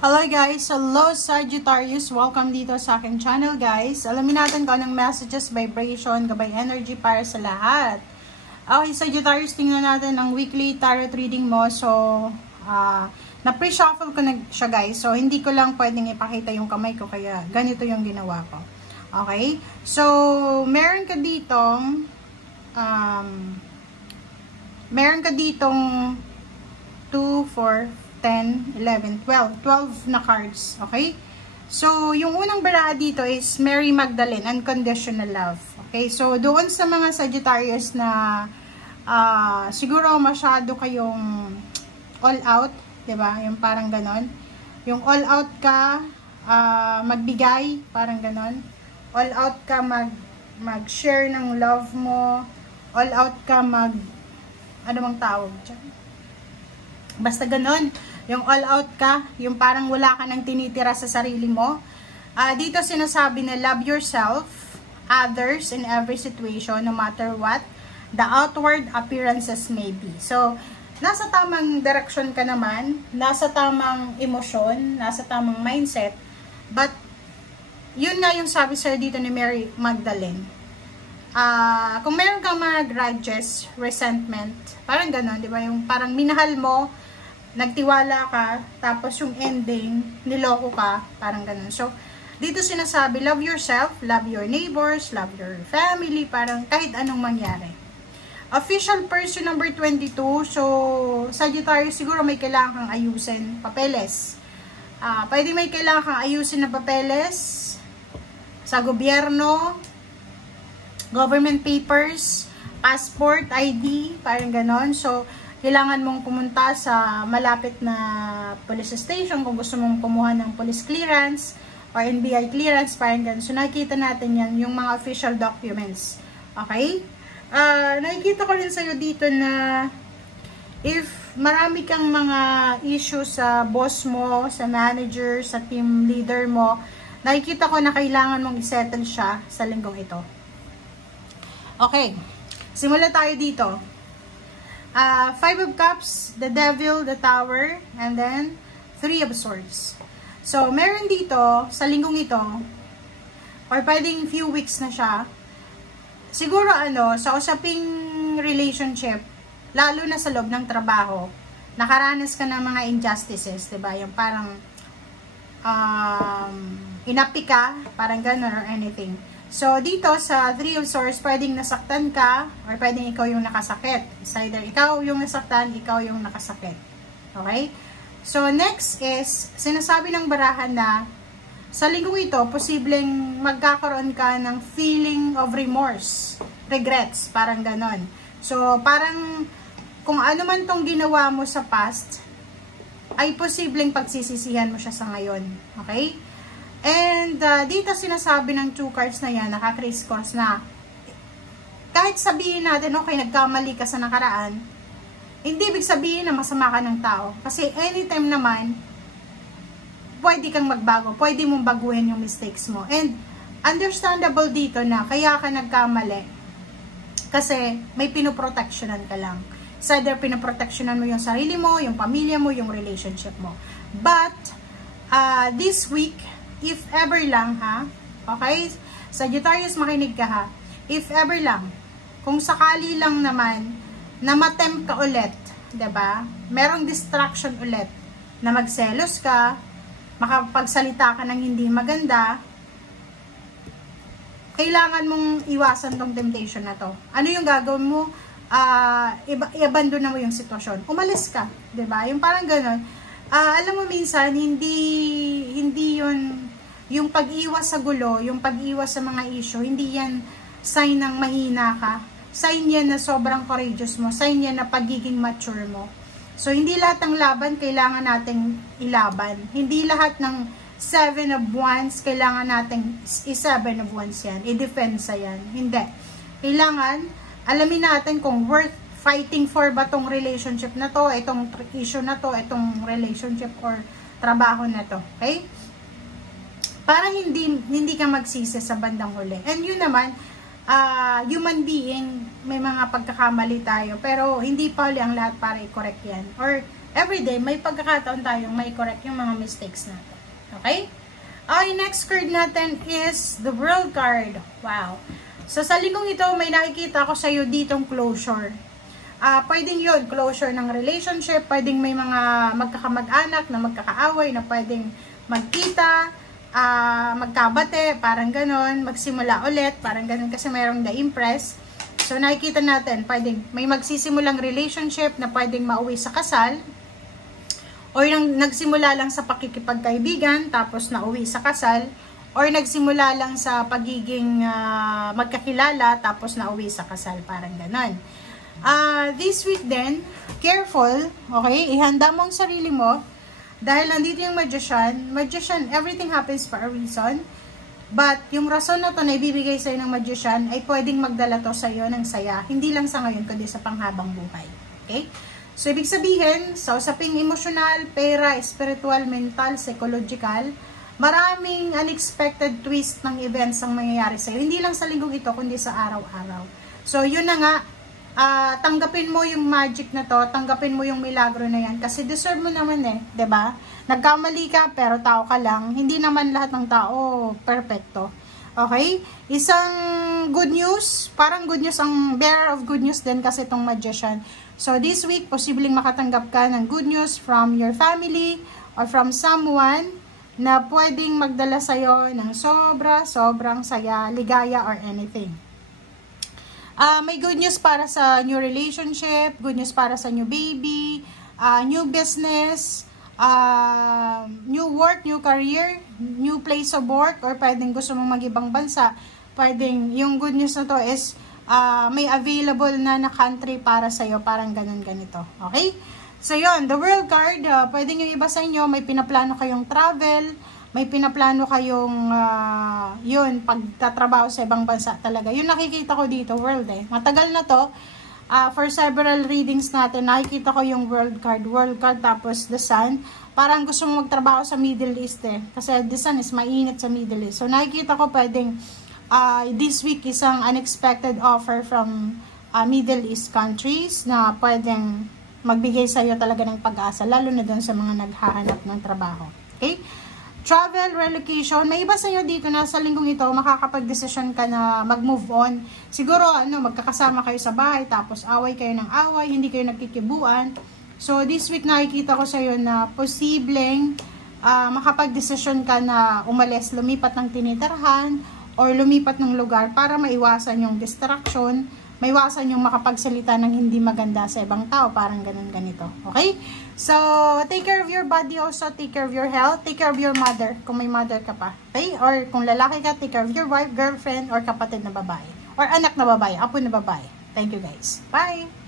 Hello guys! Hello Sagittarius! Welcome dito sa aking channel guys. Alamin natin kung anong messages, vibration, gabay energy para sa lahat. Okay Sagittarius, tingnan natin ang weekly tarot reading mo. So, na-pre-shuffle ko na siya guys. So, hindi ko lang pwedeng ipakita yung kamay ko kaya ganito yung ginawa ko. Okay? So, meron ka ditong 2, 4, 10, 11, 12. 12 na cards. Okay? So, yung unang baraha dito is Mary Magdalene, Unconditional Love. Okay? So, doon sa mga Sagittarius na siguro masyado kayong all out, diba? Yung parang ganon. Yung all out ka, magbigay, parang ganon. All out ka mag-share ng love mo. All out ka ano bang tawag dyan? Basta ganon. Yung all out ka, yung parang wala ka nang tinitira sa sarili mo. Dito sinasabi na love yourself, others, in every situation, no matter what the outward appearances may be. So, nasa tamang direction ka naman, nasa tamang emosyon, nasa tamang mindset, but yun nga yung sabi sa'yo dito ni Mary Magdalene. Kung meron kang mga grudges, resentment, parang ganon, di ba? Yung parang minahal mo, nagtiwala ka, tapos yung ending, niloko ka, parang ganun. So, dito sinasabi, love yourself, love your neighbors, love your family, parang kahit anong mangyari. Official person number 22, so, Sagittarius, siguro may kailangan kang ayusin, papeles. Pwede may kailangan kang ayusin na papeles, sa gobyerno, government papers, passport, ID, parang ganon. So, kailangan mong pumunta sa malapit na police station kung gusto mong kumuha ng police clearance or NBI clearance, parang ganun. So, nakikita natin yan, yung mga official documents. Okay? Nakikita ko rin sa'yo dito na if marami kang mga issues sa boss mo, sa manager, sa team leader mo, nakikita ko na kailangan mong isettle siya sa linggong ito. Okay. Simula tayo dito. 5 of Cups, the Devil, the Tower, and then 3 of Swords. So, meron dito, sa linggong ito, or pwedeng few weeks na siya, siguro sa usaping relationship, lalo na sa loob ng trabaho, nakaranas ka ng mga injustices, diba? Yung parang, inapi ka, parang gano'n or anything. So, dito sa 3 of Swords, pwedeng nasaktan ka or pwedeng ikaw yung nakasakit. It's either ikaw yung nasaktan, ikaw yung nakasakit. Okay? So, next is, sinasabi ng barahan na sa linggong ito, posibleng magkakaroon ka ng feeling of remorse, regrets, parang ganon. So, parang kung ano man tong ginawa mo sa past, ay posibleng pagsisisihan mo siya sa ngayon. Okay? And dito sinasabi ng 2 cards na yan, naka-criss-cross na kahit sabihin natin, okay, nagkamali ka sa nakaraan, hindi ibig sabihin na masama ka ng tao. Kasi anytime naman, pwede kang magbago, pwede mong baguhin yung mistakes mo. And understandable dito na kaya ka nagkamali kasi may pinoprotectionan ka lang. It's either pinoprotectionan mo yung sarili mo, yung pamilya mo, yung relationship mo. But, this week, if ever lang ha, okay, Sagittarius, makinig ka ha, if ever lang, kung sakali lang naman, na matempt ka ulit, diba, merong distraction ulit, na magselos ka, makapagsalita ka ng hindi maganda, kailangan mong iwasan tong temptation na to. Ano yung gagawin mo? I-abandon na mo yung sitwasyon. Umalis ka, diba, yung parang ganon. Alam mo minsan, hindi yun, yung pag-iwas sa gulo, yung pag-iwas sa mga issue, hindi yan sign ng mahina ka. Sign yan na sobrang courageous mo. Sign yan na pagiging mature mo. So, hindi lahat ng laban kailangan nating ilaban. Hindi lahat ng 7 of Wands kailangan nating i-7 of Wands yan. I-defensa yan. Hindi. Kailangan, alamin natin kung worth fighting for ba tong relationship na to, itong issue na to, itong relationship or trabaho na to. Okay? Para hindi ka magsisi sa bandang huli. And yun naman, human being, may mga pagkakamali tayo, pero hindi pa huli ang lahat para i-correct yan. Or everyday, may pagkakataon tayong may correct yung mga mistakes natin. Okay? Okay, next card natin is the World card. Wow. So, sa linggong ito, may nakikita ko sa'yo ditong closure. Pwedeng yun, closure ng relationship, pwedeng may mga magkakamag-anak na magkakaaway na pwedeng magkita, magkabate, parang ganon, magsimula ulit, parang ganon kasi mayroong The Empress. So, nakikita natin, pwedeng may magsisimulang relationship na pwedeng mauwi sa kasal, or nagsimula lang sa pakikipagkaibigan, tapos nauwi sa kasal, or nagsimula lang sa pagiging magkakilala, tapos nauwi sa kasal, parang ganon. This week din, careful, okay? Ihanda mo ang sarili mo, dahil nandito yung magician, everything happens for a reason, but yung rason na to na ibibigay sa'yo ng magician, ay pwedeng magdala to sa'yo ng saya, hindi lang sa ngayon, kundi sa panghabang buhay, okay? So, ibig sabihin, sa usaping emosyonal, pera, spiritual, mental, psychological, maraming unexpected twist ng events ang mangyayari sa'yo. Hindi lang sa linggong ito, kundi sa araw-araw. So, yun na nga, tanggapin mo yung magic na to, tanggapin mo yung milagro na yan, kasi deserve mo naman eh, 'di ba? Nagkamali ka, pero tao ka lang. Hindi naman lahat ng tao perfecto. Okay? Isang good news, parang good news, ang bearer of good news din kasi itong magician. So, this week, posibleng makatanggap ka ng good news from your family or from someone na pwedeng magdala sa'yo ng sobrang saya, ligaya, or anything. May good news para sa new relationship, good news para sa new baby, new business, new work, new career, new place of work, or pwedeng gusto mong mag-ibang bansa. Pwedeng, yung good news na to is, may available na country para sa'yo, parang ganito. Okay? So, yun, the World card, pwedeng yung iba sa inyo, may pinaplano kayong travel, may pinaplano kayong, yun, pagtatrabaho sa ibang bansa talaga. Yun nakikita ko dito, World eh. Matagal na to, for several readings natin, nakikita ko yung World card, tapos the Sun. Parang gusto mo magtrabaho sa Middle East eh. Kasi the Sun is mainit sa Middle East. So, nakikita ko pwedeng, this week isang unexpected offer from Middle East countries na pwedeng magbigay sa iyo talaga ng pag-asa, lalo na doon sa mga naghahanap ng trabaho. Okay? Travel, relocation, may iba sa iyo dito na sa linggong ito, makakapag-desisyon ka na mag-move on. Siguro, magkakasama kayo sa bahay, tapos away kayo ng away, hindi kayo nagkikibuan. So, this week nakikita ko sa iyo na posibleng makapag-desisyon ka na umalis, lumipat ng tinitirhan, or lumipat ng lugar para maiwasan yung distraction, maiwasan yung makapagsalita ng hindi maganda sa ibang tao, parang ganito. Okay? So, take care of your body also, take care of your health, take care of your mother, kung may mother ka pa. Okay? Or kung lalaki ka, take care of your wife, girlfriend, or kapatid na babae. Or anak na babae, apo na babae. Thank you guys. Bye!